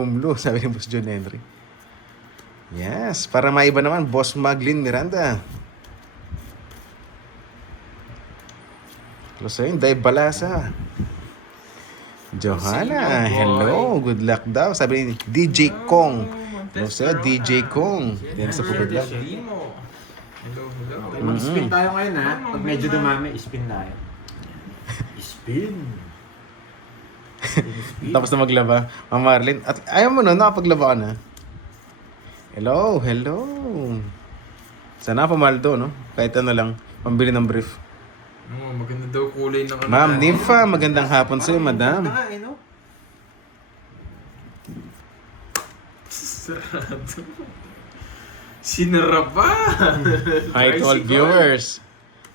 Blue, sabi ni Boss John Henry. Yes, para maiba naman, Boss Maglin Miranda. Hello sa'yo, Day Balasa. Johanna, hello, good luck daw. Sabi ni DJ Kong. Hello sa'yo, DJ Kong. Yan sa good luck. Hello, hello. Mag-spin tayo ngayon ha. Pag medyo dumami, spin tayo. Spin. Tapos na maglaba. Ma'am Marlene, at ayaw mo no, nakapaglaba ka na. Hello, hello. Sana pamaldo, no? Kahit ano lang, pambili ng brief. Maganda daw kulay ng Ma'am Nympha, magandang hapon sa'yo, madam. Sarado. Sinara pa. Hi to all viewers.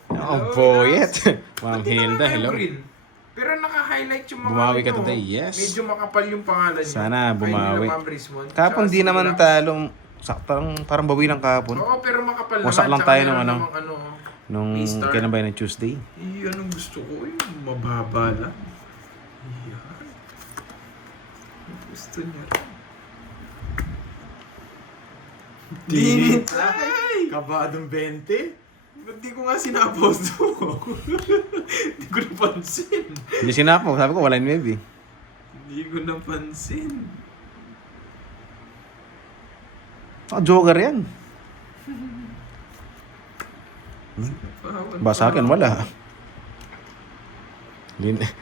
Oh, boyet. Ma'am Hilda, hello. Pero naka-highlight yung mga Bumawi ka ano, today, yes. Medyo makapal yung pangalan niya. Sana bumawi. Kay Ma'am Rismond. Kapon Tsaka di naman si talong, parang bawi ng kapon. Oo, pero makapal Wasak naman. lang Tsaka tayo ng meron ano. namang Nung A-star. kailan ba yun, Tuesday? Anong gusto ko? Yung mababa lang. Yan. Gusto niya rin. Dingit! Ay! Kabadong 20? Ba't di ko nga sinapost to? Di ko napansin. Hindi sinapo, sabi ko wala yung maybe. Hindi ko napansin. Oh, joker yan. Ba sa akin, wala.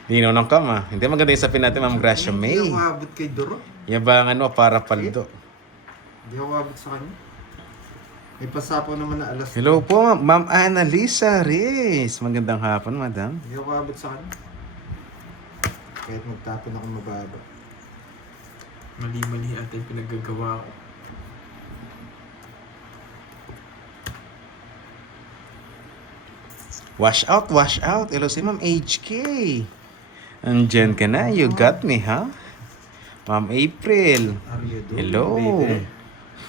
Linaw ng kama. Hindi maganda yung sapin natin, Ma'am Gracia May. Hindi ako abot kay Doro. Yabangan mo para paldo. Hindi ako abot sa kanya. May pasapo naman na alas. Hello po, Ma'am Annalisa Riz. Magandang hapon, madam. Hindi ako abot sa kanya. Kahit magtapon ako mababa. Mali-mali ata yung pinaggagawa ko. Wash out, wash out. Hello si Ma'am HK. Andyan ka na. You got me, ha? Ma'am April. Hello.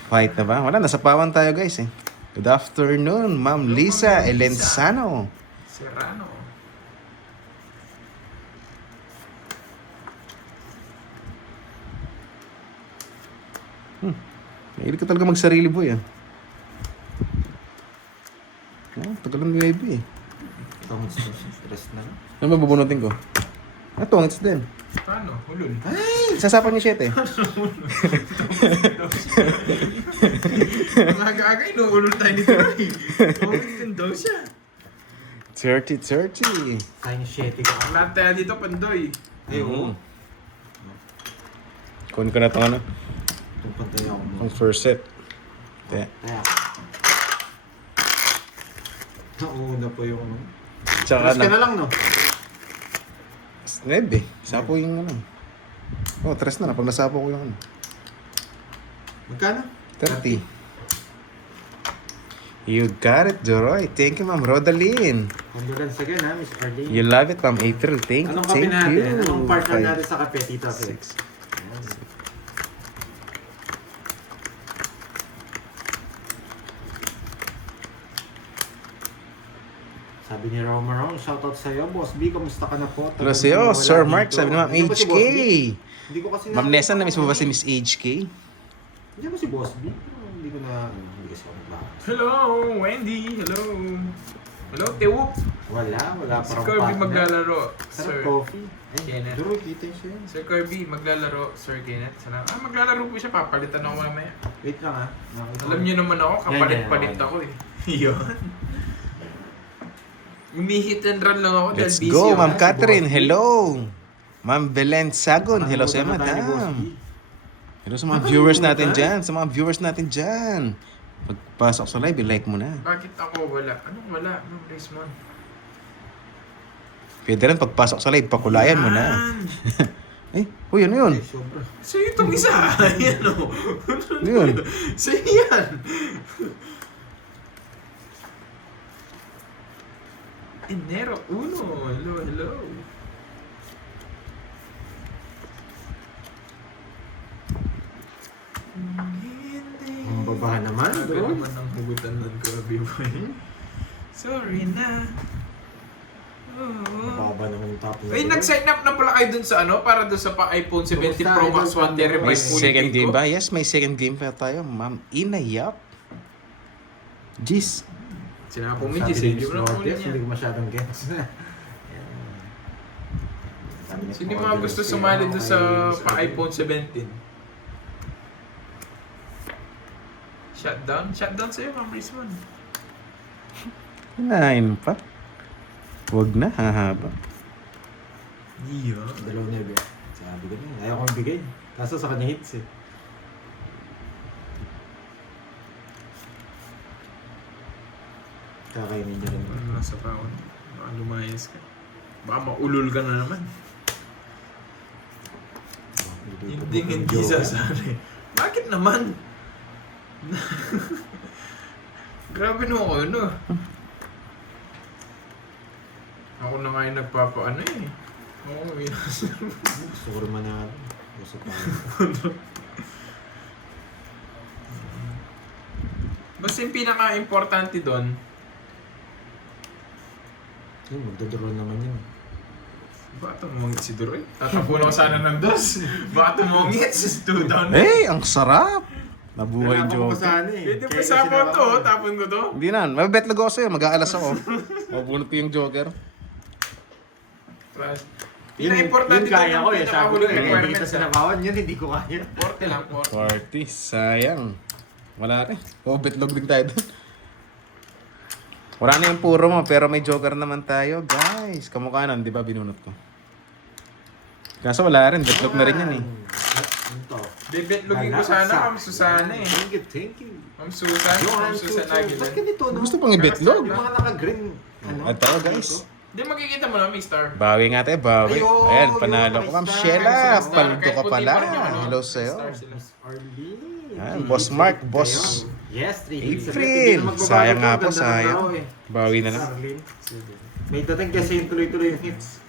Fight na ba? Wala, nasa pawan tayo guys eh. Good afternoon, Ma'am Lisa Elenzano. Serrano. Mahilig ka talaga magsarili boy ah. Oh, tagal ng baby eh. Tungos na siya. Stress na. Ano ba bubunutin ko? Tungits din. Paano? Hulun. Sasapan niyo 7 eh. Ang aga-aga, inuulol tayo nito. Tungit din daw siya. 30-30. Kaya yung 7 ko. Ang lahat tayo dito, pandoy. Oo. Kunin ko na ito ano. Itong pantay ako mo. Ang first set. Te. Kaya. Nauna po yung... Tsaka Stress ka na lang, no? 9 eh. Sapo yung ano. Oh, 3 na. Pag nasapo ko yung ano. Magkano? 30. You got it, Joroy. Thank you, Ma'am Rodaline. Condolence again, ha, Miss Arlene. You love it, Ma'am April. Thank you, Anong kape thank natin? you. Anong partner 5, natin sa kape, Tita Fe? 6. Sabi ni Romarong, shoutout sa'yo. Boss B, kamusta ka na po? Hello sa'yo, Wala Sir dito. Mark. Sabi ni Ma'am Hindi ba si HK. Boss B? Hindi ko kasi Ma'am Nessa, na-miss mo ba si Miss HK? Hindi ba si Boss B? Hindi ko na... Hindi kasi ako nagbahas. Hello, Wendy. Hello. Hello, Tewok. Wala Si parang Kirby partner. maglalaro, Sarap Sir. coffee. Ay, Kenneth. Duro, kita siya. Sir Kirby maglalaro, Sir Kenneth. Sana, maglalaro po siya. Papalitan ako mamaya. Wait lang ha. Alam niyo naman ako, kapalit-palit Yan. ako eh. Yun. Umihit and run lang ako Let's busy go, ako. Ma'am si Catherine. Boss B. Hello. Ma'am Belen Sagon. Hello sa'yo, Nakalimutan na tayo ni Boss madam. B. Hello sa mga viewers natin dyan. Sa mga viewers natin dyan. Pagpasok sa live, i-like mo na. Bakit ako wala? Anong wala? Ma'am Raceman? Pwede rin pagpasok sa live, pakulayan mo na. Eh, uy, ano yun? Ay, sobra. So itong isa, yan o. Ano yun? So yan. Enero 1. Hello, hello. Ang baba naman, Aga bro. naman ang hugutan ng grabe boy. Sorry na. Baba naman yung top. Ay, nag-sign up na pala kayo dun sa ano? Para dun sa iPhone 17 Pro Max 1 TB May fully second paid game ko. ba? Yes, may second game pa tayo. Ma'am Inayap. Jeez. Sinabi mo, Sabi Jis, ni hindi mo Miss na Lourdes, kunin hindi niya. ko masyadong gets. Sabi ni Sino yung mga Lourdes, gusto eh, sumali ano, dun sa kay Miss iPhone 17? Shutdown? Shutdown sa'yo, Ma'am Rizman. Hinahin pa. Huwag na, hahaba. Yeah. Dalaw niya ba? Sabi ko na, ayaw kong bigay. Kaso sa kanya hits eh. Kakainin niya rin. Ano nasa paon? Baka lumayas ka. Baka maulol ka na naman. Hindi sasali. Bakit naman? Grabe no ako, no? Ako na nga yung nagpapaano eh. Oo, Gusto ko rin manalo. Gusto pa. Basta yung pinaka-importante doon, Yun, magdodraw naman yun. baka tumungit si Duroy. Tatapunan ko sana ng dos. Baka tumungit si Stu down. Eh, ang sarap! Nabuhay Joker. Joker. Pwede pa sa ako to, tapon ko to. Hindi na, mabibet lago ako sa'yo. Mag-aalas ako. Mabunot ko yung Joker. Pinaka-importante Yun kaya ko eh. Sabi ko pinaka-huling eh. Hindi requirements, kita ah. sinabawan yun, hindi ko kaya. 40 lang, 40. 40, sayang. Wala rin. Betlog din tayo doon. Wala na yung puro mo, pero may Joker naman tayo. Guys, kamukha nun, di ba binunot ko? Kaso wala rin, betlog na rin yan eh. Ano to? Bibetlogin ko sana, Ma'am Susana eh. Thank you, thank you. Ma'am Susan, Ma'am Susan Aguilar. Ba't ganito, no? Gusto pang ibetlog. Yung mga naka-green, ano? At tayo guys. Hindi makikita mo na, Mr. Bawi nga tayo, bawi. Ayun, Ayan, panalo ko. Ma'am yung Sheila, Star. paldo ka Kahit pala. puti pa rin yung ano, Hello sa'yo. Star sila. Miss Arlene. Ah, Boss Mark, Boss Yes, 3 April. Sayang nga po, sayang. Bawi na lang. Arlene. May dating kasi yung tuloy-tuloy yung hits.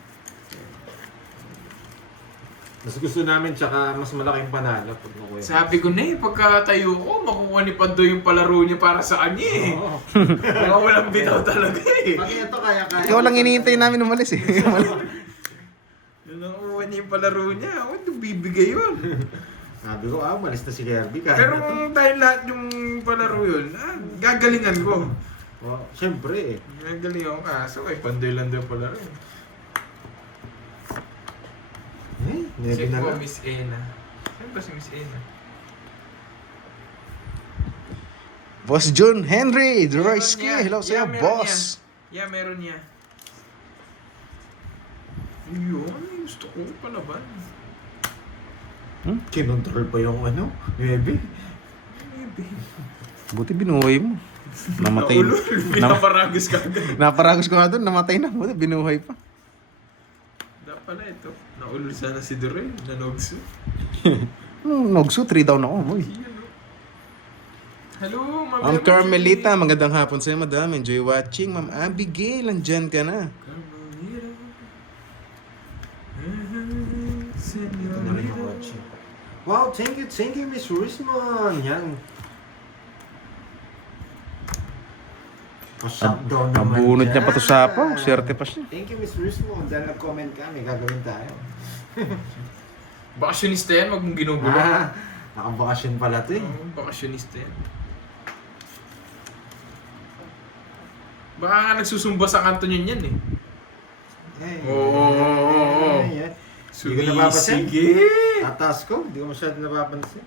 Mas gusto namin tsaka mas malaking panalo pag nakuha. Sabi ko na eh, pagkatayo ko, makukuha ni Pando yung palaro niya para sa kanya eh. Oo. Mga walang bitaw talaga eh. Pag ito kaya-kaya. Ikaw lang hinihintay namin umalis eh. Yun ang kukuha niya yung palaro niya. Ako ito bibigay yun. Sabi ko, malis na si Kirby. Pero kung tayo lahat yung palaro yun, gagalingan ko. Oh, siyempre eh. Gagalingan ko kaso kay Pandoy lang daw palaro. Nebi Check na ko lang. Miss Ena. Saan ba si Miss Ena? Boss June Henry, Droyski. Meron niya. Hello sa'yo, meron boss. niya. Yeah, meron niya. Yun, gusto ko palaban. Kinontrol pa yung ano, Nebi. Maybe. Buti binuhay mo. Namatay. Naulol. Pinaparagos ka agad. Naparagos ko nga doon, namatay na. Buti binuhay pa. Dapat pala ito. Naulol sana si Dorel. Nanogso. Nogso, 3 down ako. Boy. Hello, Ma'am Ma'am Emma Carmelita, Julie. magandang hapon sa'yo, madam. Enjoy watching. Ma'am Abigail, andyan ka na. Carmelita. Ito na rin yung kotse. Wow, thank you, Miss Risman. Yan. Pa-shutdown naman Nabunod niya dyan. pa to sa apaw. Swerte pa siya. Thank you, Miss Risman. Dahil nag-comment ka, may gagawin tayo. Bakasyonista yan, wag mong ginugulo. Nakabakasyon pala to eh. Oo, bakasyonista yan. Baka nga nagsusumba sa kanto niyan yan eh. Ay, Oo. ay, ay. Hindi ko napapansin. Sige. Tatas ko, hindi ko masyado napapansin.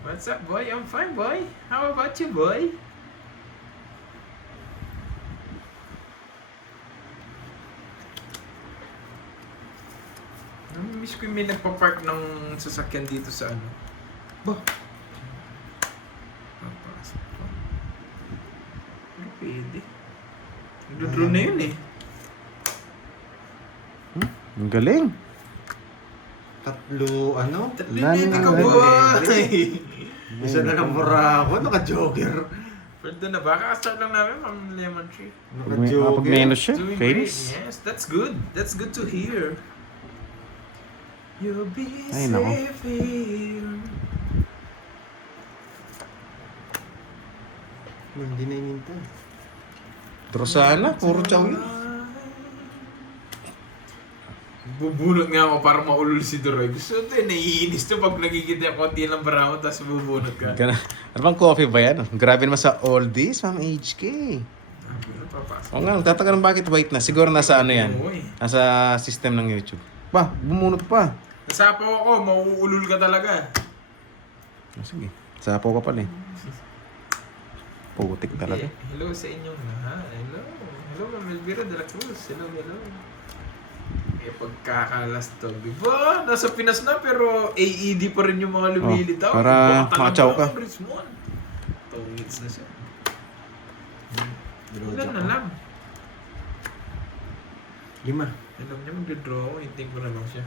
What's up, boy? I'm fine, boy. How about you, boy? Miss ko yung may nagpa-park ng sasakyan dito sa ano. Ba? Papasok pa. Pero pwede. Nagdodraw na yun eh. Ang galing. Tatlo, ano? Tatliliti ka, Lalo na. boy! Isa na lang mura ako, naka-joker. Pwede na ba? Kakastart lang namin, Ma'am Lemon Tree. Pag Naka-joker. menos siya, Doing great. famous. Yes, that's good. That's good to hear. You'll be Ay, nako. safe here. Hindi na ininta. Drosana, puro chow yun. Bubunot nga ako para maulol si Duroy. Gusto ko naiinis to pag nakikita yung konti ng baramo tapos bubunot ka. Ano bang coffee ba yan? Grabe naman sa oldies, Ma'am HK. Papasok. O nga, nagtataka ng bakit white na. Siguro nasa ano yan. Oo eh. Nasa system ng YouTube. Ba, bumunot pa. Nasapaw ako, mauulol ka talaga. Sige, sapo ka pala eh. Putik talaga. Hello sa inyong lahat. Hello. Hello, Ma'am Elvira de la Cruz. Hello, hello. Pagkakalastog. Diba? Nasa Pinas na pero AED pa rin yung mga lumilitaw. para Baka makachaw ka. talaga, Richmond. 2 minutes na siya. Ilan na lang? 5. Alam niya magdodraw ako. Hinting ko na lang siya.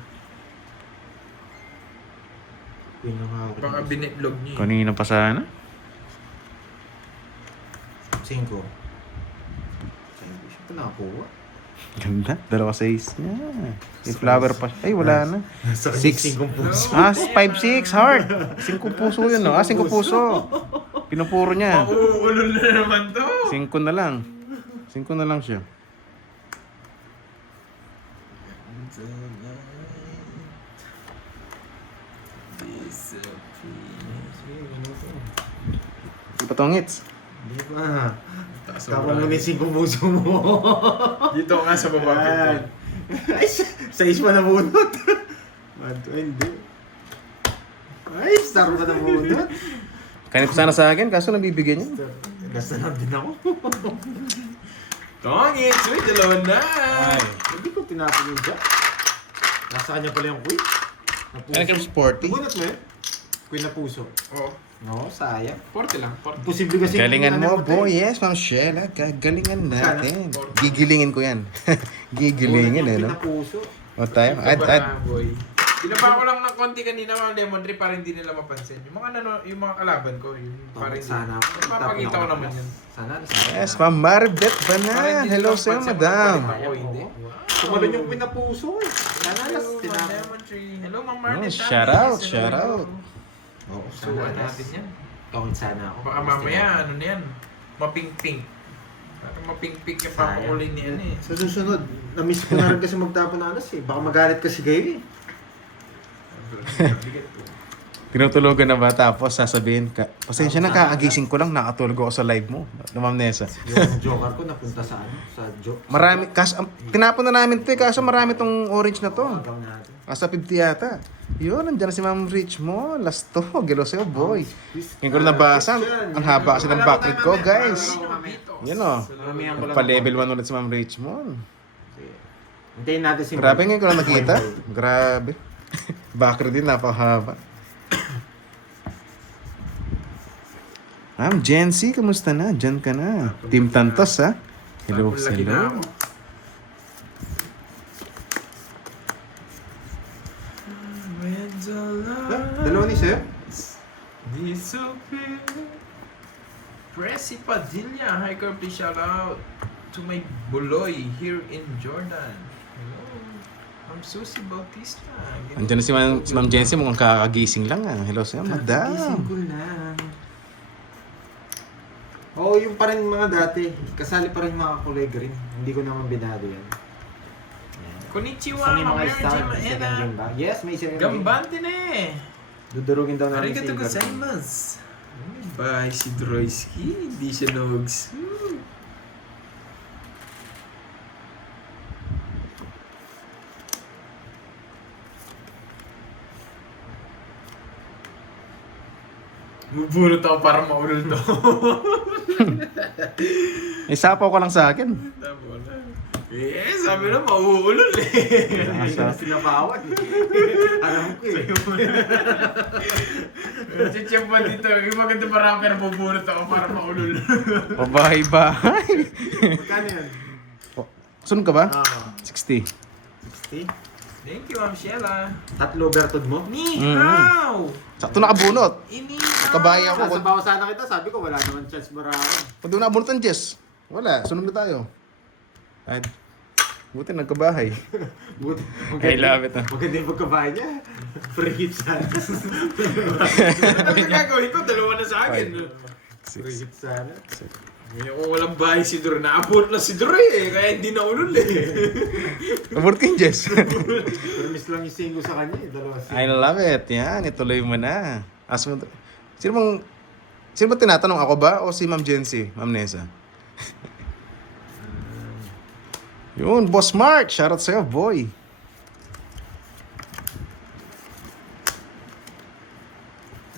Baka binetlog niya. Kanina pa sana. 5. Siyempre nakakuha. Ganda, 2-6 niya. May flower pa. Ay, wala na. 6. 5 puso. 5-6, heart. 5 puso yun, no? 5 puso. Pinupuro niya. Mauulol na naman to. 5 na lang. 5 na lang siya. Di pa tongits. Hindi pa. Taas Tapos mo na 5 puso mo. Dito nga sa baba. Yan. Ay, 6 pa nabunot. 120. Ay, star pa nabunot. Kanina pa sana sa akin, kaso nabibigyan niya. Nasa lang din ako. Tongits! Uy, dalawa na! Hindi ko tinapon yung jack. Nasa kanya pala yung queen. Ano ka sporty? Nabunot mo yun? Queen na puso. Oo. No, sayang. 40 lang, 40. Posible kasi. Galingan mo, yung ano, boy. Yes, Ma'am Shella. Galingan natin. Gigilingin ko yan. Gigilingin eh, Queen no? na puso. O tayo. Ito pa na, boy. Pinapa ko lang ng konti kanina mga lemon tree para hindi nila mapansin. Yung mga yung mga kalaban ko, yung para hindi. Sana ako. Papakita ko naman yun. Sana. Yes, Ma'am Marbet Para Banan. hindi Hello nila sa'yo, mapansin, madam. magpapalit ako, hindi. Tumalon yung queen na puso eh. Sana Hello, las Ma'am tinapon. Lemon Tree. Hello, Ma'am Oh, Martin. shout out, shout out. Oo, Suwan sana natin yan. Tawid sana ako. Baka mamaya, ano na yan, mapink-pink. Parang mapink-pink yung Sayang. papakulin niya eh. Sa susunod, na-miss ko na rin kasi magtapon ng alas eh. Baka magalit kasi kayo eh. Tinutulogan na ba? Tapos sasabihin ka, pasensya na kaagising ko lang, nakatulog ako sa live mo. No, Ma'am Nessa. Yung joker ko napunta sa ano? Sa joke. Marami, tinapon na namin ito eh, kaso marami tong orange na to. Agaw natin. Asa 50 yata. Yun, nandiyan na si Ma'am Rich mo. Last to, gelo sa'yo, boy. Ngayon ko na nabasa, ang haba kasi ng backlit ko, guys. Yan o. Pa-level 1 ulit si Ma'am Richmond. Hintayin natin si Grabe ngayon ko lang nakita. Grabe. Backlit din, napakahaba. Ma'am, Jency, kamusta na? Diyan ka na. Team Tantos, ha? Hello, hello. Dalawa ni sir? Disappear. Pressy Padilla, hi Carl, please shout out to my buloy here in Jordan. Hello. I'm Susie Bautista. Andiyan na si Ma'am Jency, mukhang kakagising lang, ha? Hello sa'yo, Gising madam. ko lang. Oo, yung pa rin mga dati. Kasali pa rin mga kolega rin. Hindi ko naman binado yan. Konnichiwa, Sa may Ma'am mga Mary star, J. may second game Maena. ba? Yes, may second game. Gambante na eh. Dudurugin daw namin Arigato gozaimasu. Bye, si Droyski. Hindi siya nogs. Mabunot ako para maulol to. Isapaw ko lang sa akin. Tama na. Eh, sabi na mauulol eh. Sinabawan. Alam ko eh. Chichip mo dito. Yung maganda parang pero mabunot ako para maulol. Pabahay-bahay. Magkano yan? Sunod ka ba? 60. 60? Thank you, Ma'am Sheila. Tatlo bertod mo? Ni hao! Sakto nakabunot. Inihaw! Kabay ako. Sasabaw sana kita, sabi ko wala naman chance marami. Pag di mo nakabunot ang Jess, wala. Sunod na tayo. Ay, buti nagkabahay. Buti. I love it. Maganda yung pagkabahay niya. Free hit sana. Ano gagawin ko? Dalawa na sa akin. Free hit sana. Ngayon kung walang bahay si Dre, naabot na si Dre eh. Kaya hindi na ulul eh. Abort ka, Jess. Pero miss lang yung single sa kanya eh. Dalawa I love it. Yan, ituloy mo na. Sino bang tinatanong, ako ba o si Ma'am Jency, Ma'am Nessa? Yun, Boss Mark. Shoutout sa'yo, boy.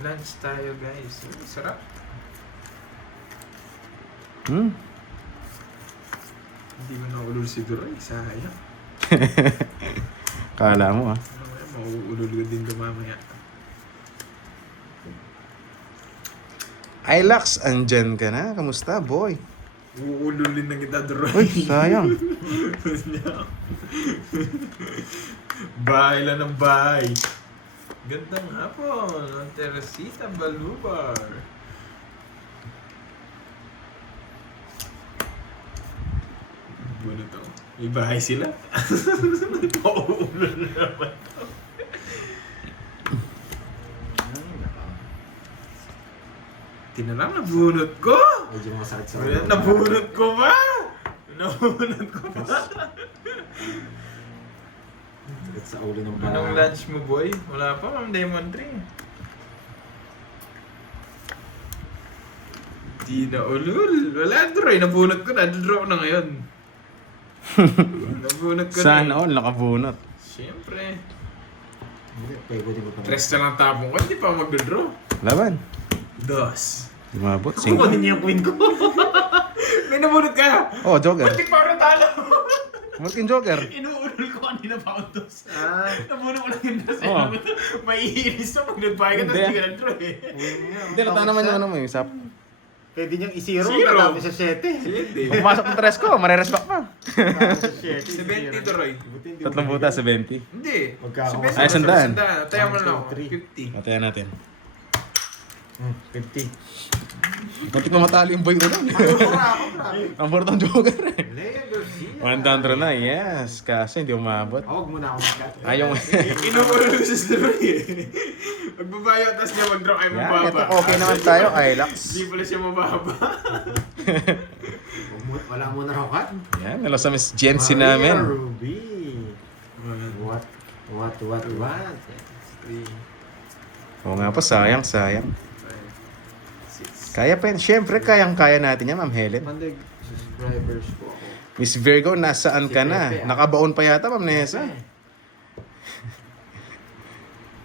Lunch tayo guys. Sarap. Hindi mo na ulul si Dre. Sayang. Kala mo, ah. Mauulul ko din ito mamaya. Ilax, andyan ka na. Kamusta, boy? Uululin na kita, Dre. Uy, sayang. Bahay lang ng bahay. Gandang hapon. Ang Teresita Balubar. Ano to? May bahay sila? Mauulol na naman to. Tinalang, nabunot ko! Medyo masakit sa Nabunot ko ba? Nabunot ko ba? Sakit sa ulo ng Anong lunch mo, boy? Wala pa, Ma'am Demon 3. Di na ulul. Wala, Dre. Nabunot ko na. Draw na ngayon. Nabunot ko Sana na. all, nakabunot. Siyempre. Hindi, pwede mo pa. Tres na lang tapong ko. Hindi pa ako magdodraw. Laban. Dos. Umabot. Kukunin niya yung queen ko. May nabunot ka. Oh, Joker. Ba't di pa ako natalo? Umabot yung Joker. Inuulol ko kanina pa ako dos. Ah, Nabunot ko lang yung dos. Oo. Maiinis na pag nagbayad ka tapos Hindi. di ka nag-draw eh. Hindi, nata naman yung ano mo yung sap. pwede niyang i-zero. Zero. Tatapos sa 7. Hindi. Pag pumasok ng tres ko, marerespack pa. 70, Doroy. Tatlong buta, 70. Hindi. Magkakawa. 70 Ay, sandaan. Tayo mo lang ako. 3. 50. Matayan natin. 50. Muntik na matali yung boy ko doon. Ang bortong Joker eh. Lea Garcia. 100 na, yes. Kasi hindi umabot. Huwag mo na ako mag-cut. Ayaw mo. Inuulo si Doroy eh. Magbabayo tapos niya mag-draw ay Yan, mababa. ito okay naman tayo, Ilax. Hindi pala siya mababa. Wala mo na ako cut. Yan, nalo sa Miss Jency namin. Ruby. What? Oo nga po, sayang. Kaya pa yun. Siyempre, kayang-kaya natin yan, Ma'am Helen. Mandag subscribers ko ako. Miss Virgo, nasaan ka na? Nakabaon pa yata, Ma'am Nessa.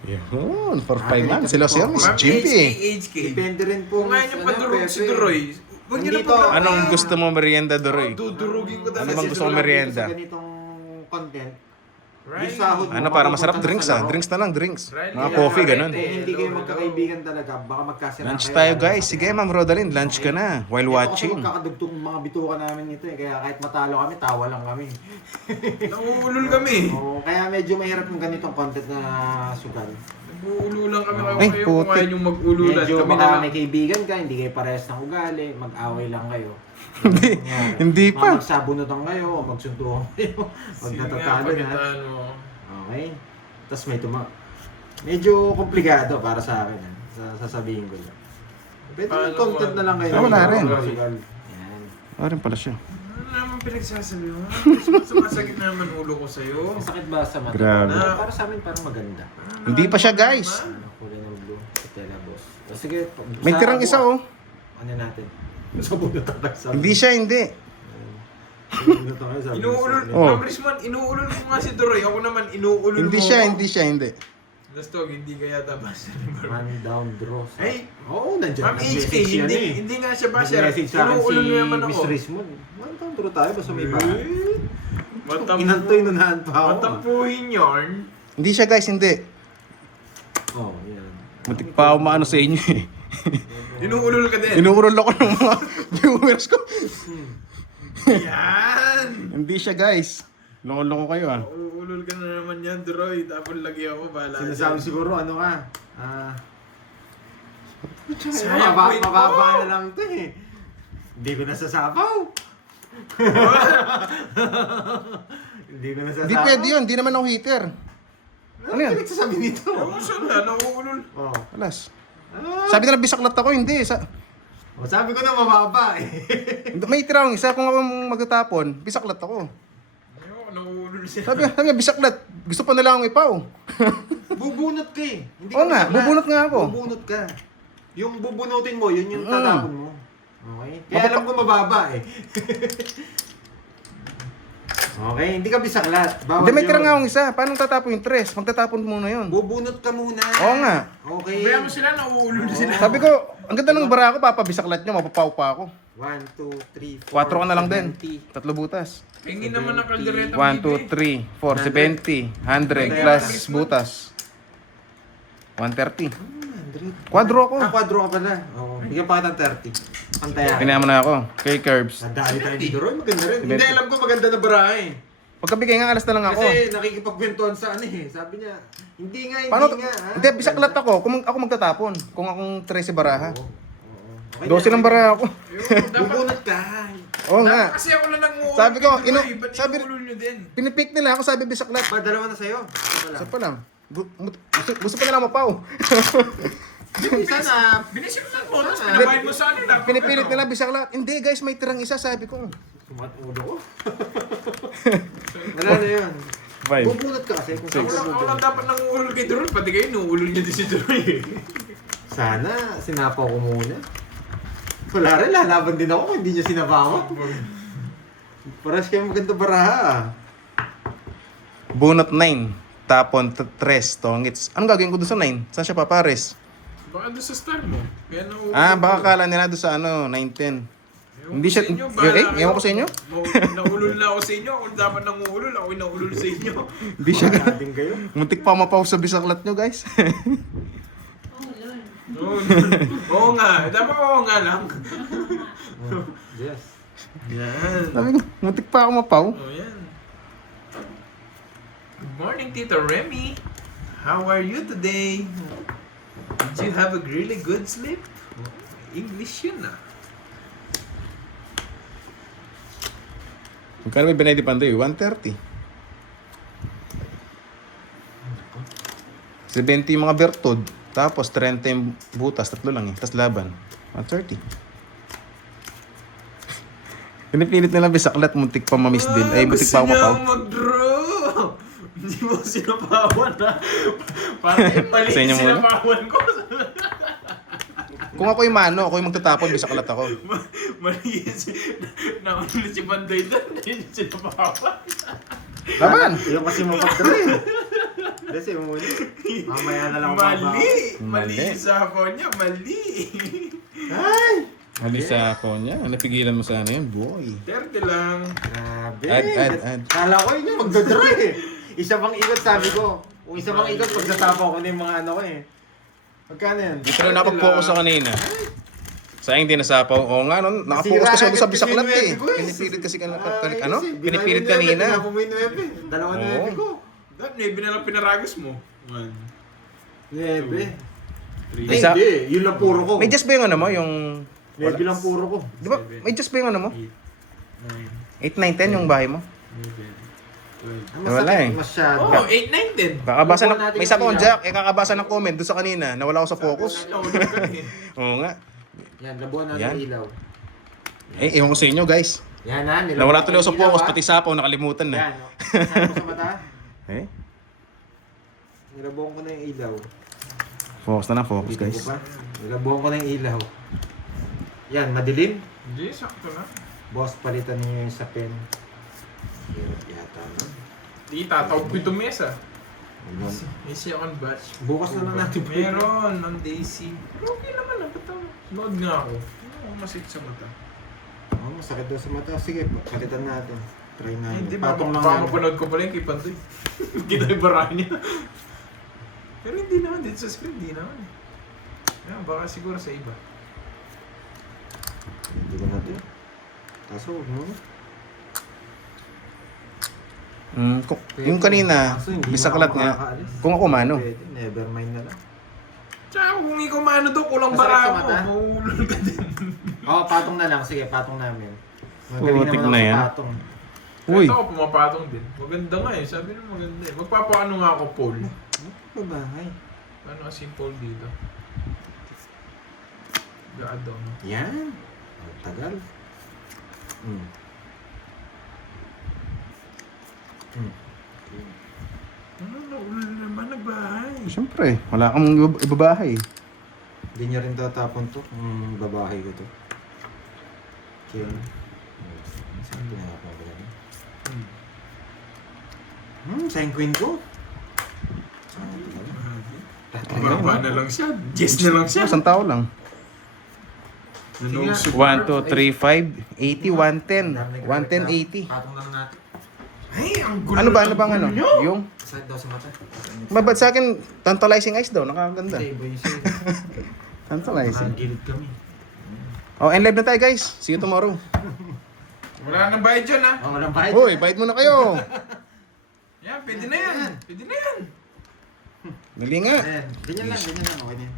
Yun, for 5 months. Sila siya, Miss Ma'am Jimpy. HK. Depende rin po. Kung ngayon yung padurog si Doroy, huwag niyo na Nandito. po. Anong gusto mo merienda, Doroy? Dudurugin ko Ano talaga. bang gusto mo merienda? Sa ganitong content, Right. yung sahod mo, Ano, para masarap mapupunta drinks sa ah. laro. Drinks na lang, drinks. Right, Mga yeah, coffee, right. ganun. Kung hindi kayo Hello, magkakaibigan talaga, baka magkasira Lunch kayo. tayo, guys. Sige, Ma'am Rodaline, lunch ka na while Ito kasi watching. magkakadugtong mga bituka namin ito eh. Kaya kahit matalo kami, tawa lang kami. Nauulol kami. Oo, kaya medyo mahirap yung ganitong content na sugal. Nag-uululan kami Ay, kayo kung putik. ngayon yung mag-ululan. Medyo Kami na baka lang. may kaibigan ka, hindi kayo parehas ng ugali, mag-away lang kayo. Hindi pa. Magsabunutan kayo, o magsuntukan kayo, magtatatalo Sige na. nga, pagkatano. Okay? Tapos may medyo komplikado para sa akin. Sasabihin ko lang. Pwede Paano yung content na lang kayo. Ah, wala rin. Sugal. Yan. Ah, rin pala siya. Ano naman pinagsasabi mo? Sumasakit naman ulo ko sa'yo. Masakit ba sa mata? Grabe. Para sa amin parang maganda. Hindi pa siya, guys. Ano, kulay ng blue. Stella Boss. O sige. May tirang isa, oh. Ano natin? Sa bunutan tayo sabi. Hindi siya, hindi. Sa bunutan tayo sabi. Inuulol, Oh. Ma'am Risman, inuulol ko nga si Doroy. Ako naman, inuulol Hindi mo siya, ako. hindi. Lastog, hindi kaya tabas. Man down draw. Ay! Oo, nandiyan. Ma'am HK, hindi nga siya ba siya? Nag-message sa akin Inuulol si mo naman Miss ako. Rismond. Man down draw tayo basta may bahay. Matampuhin Inantoy nunahan pa ako. yarn. Hindi siya, guys, hindi. Oh, yan. Muntik pa ako maano sa inyo eh. Inuulol ka din. Inuurol ako ng mga viewers ko. Yan! Hindi siya, guys. Loko-loko kayo ah. Uulol ka na naman yan, Doroy. Tapos lagi ako, bahala Sinasabi dyan. siguro ano ka? Sayang point ko. Mababa na lang to eh. Hindi ko nasasapaw. Hindi ko nasasapaw. Hindi pwede yun, hindi naman ako hater. Ano yan? Pinagsasabi nito? Ewan ko saan na, nauulol. Oh. Alas. Sabi nila bisaklat ako, hindi. O, sabi ko na mababa eh. May tira akong isa, kung ako magtatapon, bisaklat ako. Ayoko, nauulol siya. Sabi niya, bisaklat. Gusto pa nila akong ipaw. Bubunot ka eh. Hindi Oo nga, bisaklat. bubunot nga ako. Bubunot ka. Yung bubunutin mo, yun yung tatapon mo. Okay? Kaya alam ko mababa eh. Okay, hindi ka bisaklat. Bawal Hindi, may tira yun. nga akong isa. Paano tatapon yung tres? Magtatapon muna yun. Bubunot ka muna. Oo nga. Okay. Kaya mo sila, nauulol sila. Sabi ko, ang ganda ng bara ko, papabisaklat nyo, mapapaw pa ako. 1, 2, 3, 4, 4 ka na lang din. 70. 3 butas. Tingin naman ng kaldereta. 1, 2, 3, 4, 70, 100 plus butas. 130. 100. Quadro ako. Ah, quadro ka pala. Oo. Bigyan pa kita ng 30. Pantayan. Tinama na ako. Kay Curbs. Nadali tayo dito, Roy. Maganda rin. Hindi. Hindi, alam ko maganda na baraha eh. Pagkabigay nga, alas na lang ako. Kasi nakikipagkwentuhan sa ano eh. Sabi niya, hindi nga, hindi Paano? nga. ah. Hindi, bisaklat ako. Kung ako magtatapon. Kung akong 13 baraha. Oo. Okay 12 na, lang baraha ako. Dapat, Bubunot ka. Oo nga. dapat kasi ako lang nanguulol. Sabi ko, Ba't sabi, inuulol nyo din? pinipik nila ako, sabi bisaklat. Ba, dalawa na sa'yo. Isa Isa lang. pa lang. Gusto pa nila mapaw. Isa na. Binisiktan mo, tapos pinabayad mo sa kanila. Pinipilit nila bisaklat. Hindi guys, may tirang isa, sabi ko. Sumat ulo ko. Wala na yun. 5. Bubunot ka kasi. Kung Ako lang dapat nanguulol kay Durol, pati kayo nuulol niya din si Durol. Sana, sinapaw ko muna. Wala rin, lalaban din ako kung hindi niya sinapawa. Paras kayo maganda baraha ah. Bunot 9. Tapon 3. Tongits. Anong gagawin ko doon sa 9? Saan siya papares? Baka doon sa star mo. Kaya nauulol. Baka kala nila doon sa 9, 10. Hindi siya, ewan ko sa inyo. Naulol na ako sa inyo. Ako dapat nanguulol. Ako yung naulol sa inyo. Hindi siya, Ating kayo. muntik pa mapaw sa bisaklat nyo guys. Oo nga. Dapat oo nga lang. Yes. Yan. Sabi ko, muntik pa ako mapaw. Oh, yan. Good morning, Tito Remy. How are you today? Did you have a really good sleep? English yun ah. Magkano may Benedi Pandoy? 130. 70 yung mga bertod. Tapos 30 yung butas. 3 lang eh. Tapos laban. 130. Pinipilit nila bisaklat. Muntik pa mamisdil. Ay, muntik pa ako mapaw. Gusto niya mag-draw. Hindi mo sinapawan na. Parang mali Sa inyo muna? sinapawan ko. Kung ako yung mano, ako yung magtatapon, bisaklat ako. Mali naulol si Banday doon. Hindi niya sinapawan. Laban! Yung kasi mapagdala eh. Kasi muna. Mamaya na lang Mali. Mali. Mali sa ako niya. Mali. Ay! Mali sa ako niya. Napigilan mo sana yun, boy. 30 lang. Grabe. Add. Kala ko yun yung magdadra eh. Isa pang ikot sabi ko. Kung isa pang ikot, pagsasapaw ko na yung mga ano ko eh. Magkano yan? Dito na nakapag-focus sa kanina. Sayang din nasapaw. Oo nga, no? Nakapokus kasi ako sa bisaklat eh. Pinipilit kasi ano? Pinipilit kanina. Pinapo mo yung 9. Dalawa na Oo. 9 ko. Dahil maybe na lang pinaragos mo. 1, 9. 3. Ay, Isa- hindi. Yun lang puro ko. May just ba yung ano mo? Yung... 9 lang puro ko. Di ba? May just ba yung ano mo? 8, 8, 9, 10 yung bahay mo? 9, 12. Wala eh. Masyado. Oh, 8, 9 din. Kakabasa ng... Upo natin May isa yung pang ilaw. Jack. Kakabasa ng comment doon sa kanina. Nawala ako sa focus. Naulol ka eh. Oo nga. Yan, labuhan natin Yan. yung ilaw. Ewan ko sa inyo guys. Yan ha, nilabuhan Nawala tuloy ako sa yung ilaw, focus. ha? Pati sapaw nakalimutan Yan, na. o. Saan mo sa mata? Eh? Nilabuhan ko na yung ilaw. Focus na lang, focus Dito guys. ko pa. Nilabuhan ko na yung ilaw. Yan, madilim. Hindi, sakto na. Boss, palitan niyo yung sa pen. Hirap yata. No? Di, tatawag ko itong mesa. Ano? May second batch. Bukas na lang natin. Meron, ng Daisy. Pero okay naman lang, ba't load nga ako. Ano masakit sa mata? Oh, masakit daw sa mata. Sige, palitan natin. Try natin. Hindi, Patong lang baka yan. mapanood ko pala yung kay Pantoy. Kita yung barahan niya. Pero hindi naman, dito sa screen, hindi naman. Yan, baka siguro sa iba. Hindi ko natin. Kaso, huwag mo. Yung kanina, Kaso, hindi bisaklat na ako nga. makakaalis. Kung ako mano. Pwede, never mind na lang. Tsaka kung ikaw maano to, kulang Masakit bara sa mo. mata? Mahulol ka din. Oo, patong na lang. Sige, patong namin. Magaling Putik naman na ako yan. sa patong. Uy. Ito ako pumapatong din. Maganda nga eh. Sabi nung maganda eh. Magpapaano nga ako pole. Babahay. Ano kasi yung pole dito? sarado. Yan. Ang tagal. Mm. Mm. Ano, naulan naman nagbahay. Siyempre, wala kang ibabahay. Hindi niya rin tatapon to. Babahay ko to. Kaya, saan pinahapon ko yan? Sayang queen ko. Baba na lang siya. Yes na lang siya. Isang tao lang. Ano, 1, 2, 3, 5, 80, 110. 110, 80. Patong lang natin. Ay, ang gulo. Ano ba ano? Yung? Saan daw sa mata? Mabad sa akin, tantalizing eyes daw. Nakakaganda. Hindi, iba yung sa'yo. Tantalizing. Nakagilid kami. Oh, and live na tayo guys. See you tomorrow. Wala nang bayad dyan, ha? Walang bayad. Hoy, bayad muna kayo. Yan, pwede na yan. Pwede na yan. Dali nga. Ayan, ganyan lang. Okay na yan.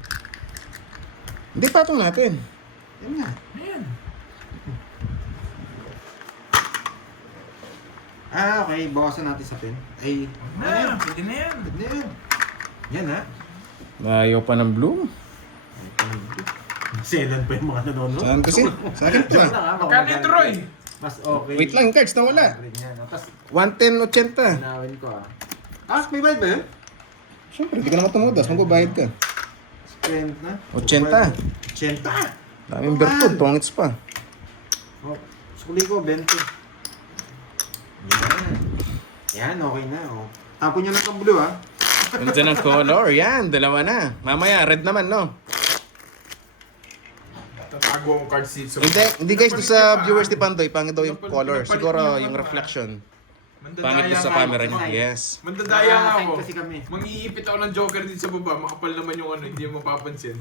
Hindi, patong natin. Yan nga. Ayan. Okay. Bawasan natin sa pen. Ay, Na, pwede na yan. Pwede na yan. Yan ha. Ayaw pa ng bloom. Selan pa yung mga nanonood. Saan kasi? Sa akin Diyan pa. lang ha. Magkano ito, Roy? Mas okay. Wait lang, cards na wala. Tapos, 110.80. tinawin ko ah. May bayad ba yun? Siyempre, hindi ka naman tumudas. Magbabayad ka. Spend na. 80. 80. Daming bertud, tongits pa. Oh, sukuli ko, 20. Yan. Yan, okay na. Oh. Tapon nyo lang ang blue ha. Nandiyan ang color. Yan, dalawa na. Mamaya, red naman, no? Tatago ang card seat. Hindi guys, doon sa viewers ni Pandoy, pangit daw yung color. Siguro yung reflection. Pangit doon sa camera niya. Yes. Mandadaya nga Sign ako. kasi kami. Mangiipit ako ng joker dito sa baba. Makapal naman yung ano, hindi mo mapapansin.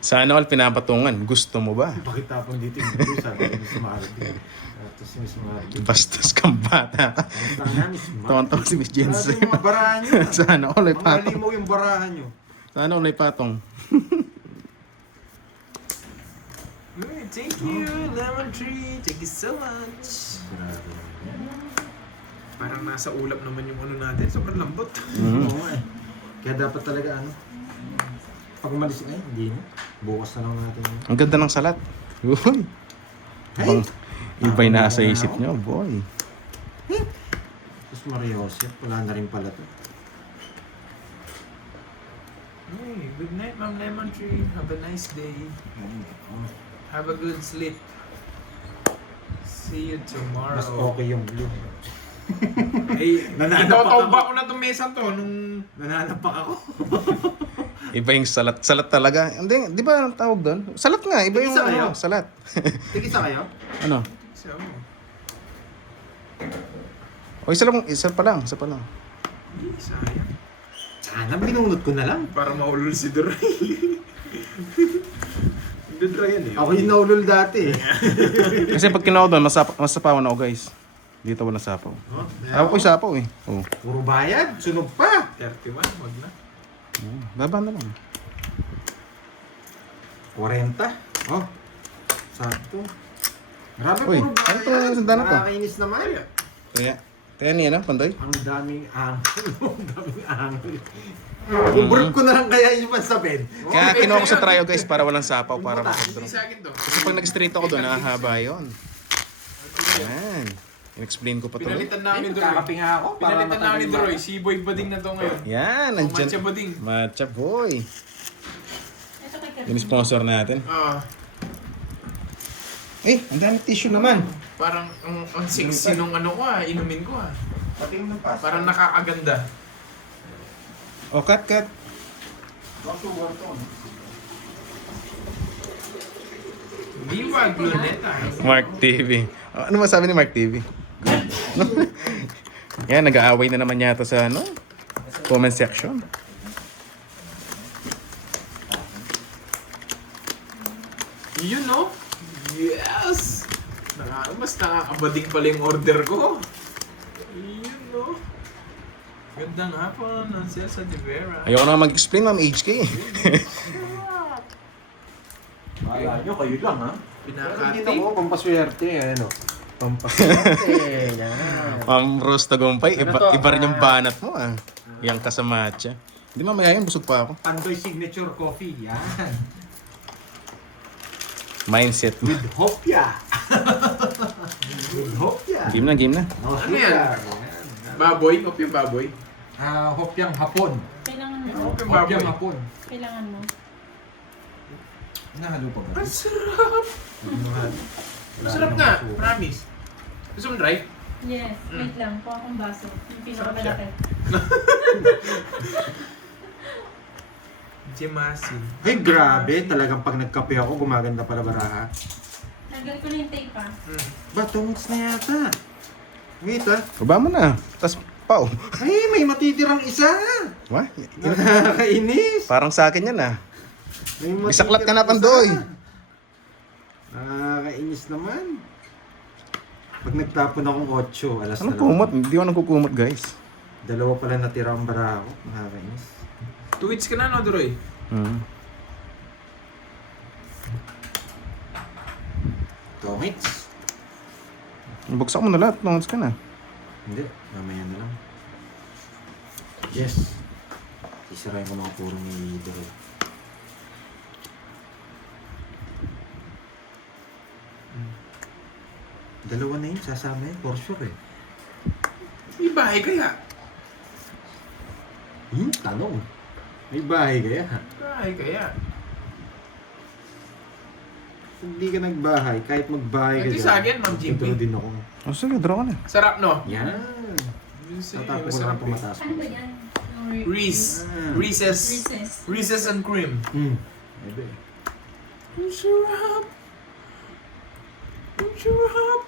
Sana all pinapatungan. Gusto mo ba? Pakitapon dito yung blue, sabi ko sa Martin. Tapos si Miss Martin. Bastos kang bata. Kamusta nga, Miss Martin? Tawan-tawa si Miss Jensen. Grabe yung mga barahan nyo. Sana all ay Mga patong. limaw yung barahan nyo. Sana all ay patong. Thank you, Lemon Tree. Thank you so much. Grabe. Parang nasa ulap naman yung ano natin. Sobrang lambot. Mhm. Oo nga eh. Kaya dapat talaga ano. Pag umalis na hindi na. Bukas na lang natin yun. Ang ganda ng salat. Uy. Ibang, iba'y nasa isip nyo, boy. Tapos Maria Joseph, wala na rin pala to. Hey, good night, Ma'am Lemon Tree. Have a nice day. Have a good sleep. See you tomorrow. Mas okay yung blue. Ay, Nananapak itaw-tawba ako. ko na itong mesa to nung... Nananapak ako. Iba yung salat. Salat talaga. Hindi, di ba ang tawag doon? Salat nga. Iba yung Isa kayo? salat. Tigisa kayo? Ano? Siya mo. O isa lang, isa pa lang. Hindi, sayang. Sana binunot ko na lang. Para maulol si Duray. Hindi Duray yan eh. Ako yung naulol dati. Kasi pag kinaw doon, masapawan ako guys. Dito wala sapaw. Ako ko sapaw eh. Oh. Puro bayad, sunog pa. 31, wag na. Baba na lang. 40. Oh, sakto. Grabe, Uy, puro ano to, bayad. sandaan na to? Nakakainis naman. Kaya niya na, Pandoy? Ang daming angel. Ang daming angel. Ubrot ko na lang kaya yung pansabin. Kaya kinuha ko sa tryo guys para walang sapaw para Hindi makapag-draw. sa akin to. Kasi pag nag-straight ako doon, nakahaba yun. Yan. In-explain ko pa to. Pinalitan namin Duroy. Kakapinga ako. para Pinalitan namin matanggal Duroy. yung Si Boy Bading na to ngayon. Yan, Oh, nandyan. Matcha Bading. Matcha boy. Yung sponsor natin. Eh, ang dami tissue naman. Parang ang sexy nung ano ko inumin ko Pati yung nagpas. Parang nakakaganda. O, cut. Hindi ba gluneta? Mark TV. Ano masabi ni Mark TV? Yan, nag-aaway na naman yata sa ano? Comment section. Yun no? Yes! Mas nakakabading pala yung order ko. Yun no? Gandang hapon, ang Celsa de Vera. Ayoko na mag-explain, Ma'am HK. Kala nyo, kayo lang ha? Pinakati. Kita ko, pampaswerte. Ano? Pampaswerte. Yan. Ma'am Rose Tagumpay, Ano to? iba rin yung banat mo ah. Yang kasamacha. Hindi mamaya yun, busog pa ako. Pandoy Signature Coffee. Yan. Mindset mo. With hopya. With hopya. Game na, game na. No Ano yan? sugar. Baboy? Hop yung baboy? Hopyang hapon. Kailangan mo. Hop yung Hopyang baboy. hapon. Kailangan mo. Nahalo pa ba? Ang sarap! Ang sarap nga, promise. Gusto mo dry? Yes. Wait lang. Kuha akong baso. Yung pinakamalaki. Jemasin. Ay, grabe. Talagang pag nagkape ako, gumaganda pala baraha. Tanggal ko na yung tape ah. Ba, 2 weeks na yata. Wait ah. Baba mo na. Tapos, pao. Ay, may matitirang isa. What? Nakakainis. Parang sa akin yan ah. May matitirang Bisaklat ka na, isa. Pandoy. Nakakainis naman. Pag nagtapon akong 8, alas Anong na lang. kumot? Hindi ako nagkukumot guys. 2 pala natira ang baraha ko. Nakakainis. 2 weeks ka na, no, Duroy? Hmm. 2 weeks. Buksak mo na lahat. Nongs ka na. Hindi, mamaya na lang. Yes. Sisirain ko mga puro ni Doro. Dalawa na yun, sasama yun, for sure eh. May bahay kaya? Tanong. May bahay kaya? Bahay kaya? Hindi ka nagbahay, kahit magbahay ka Ito sa akin, Ma'am Jimmy. Ito din ako. O sige, draw ka na. Sarap, no? Yan. Kasi Tatapo ko masarap lang eh. pumataas. Ano ba yan? Yung Reese. Ah. Reese's. Recess. Reese's and cream. Ebe. Ang sarap. Ang sarap.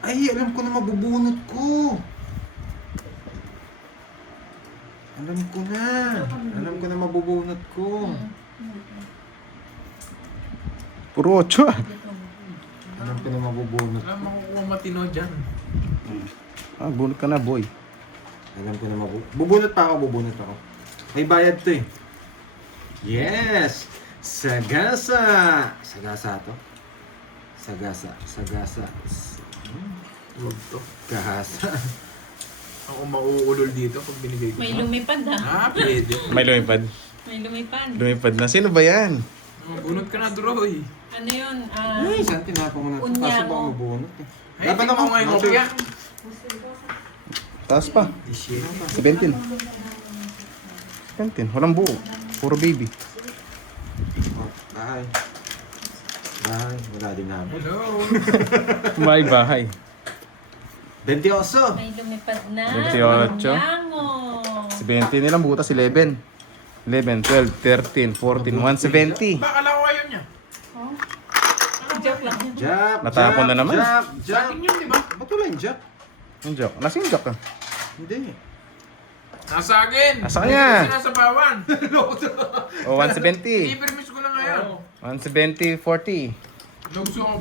Ay, alam ko na mabubunot ko. Alam ko na. Alam ko na mabubunot ko. Puro 8 ah. Alam ko na mabubunot. Alam mo kung matino dyan. Ah, bunot ka na boy. Alam ko na bubunot pa ako, bubunot ako. May bayad to eh. Yes! Sagasa! Sagasa to? Sagasa. Huwag to. Kahasa. Ako mauulol dito pag binigay ko. May lumipad ah. Pwede. May lumipad. May lumipad. Lumipad na. Sino ba yan? Bunot ka na, Duroy. Ano yun? Ay, saan tinapon ko na ito? Unya Kaso ba mo. mabunot eh? Ay, tingnan mo nga yung kopya. Taas pa. 17. 17. Walang buo. Puro baby. Oh, bahay. Bahay. Wala din namin. Hello. May bahay. 28! May lumipad na. 28. Unyango. 20 nilang butas. 11. 11, 12, 13, 14, 170. Baka lang ko ayaw niya. Oh? Joke lang. Jab! Natapon na naman. Jab! Sa Jab! akin yun, di ba? Ba't wala yung jab? Yung joke. Nasa yung joke ah. Hindi. Nasa akin. Nasa kanya. Hindi kasi nasa bawan. O, 170. I-permiss ko lang ngayon. 170, 40. Gusto ko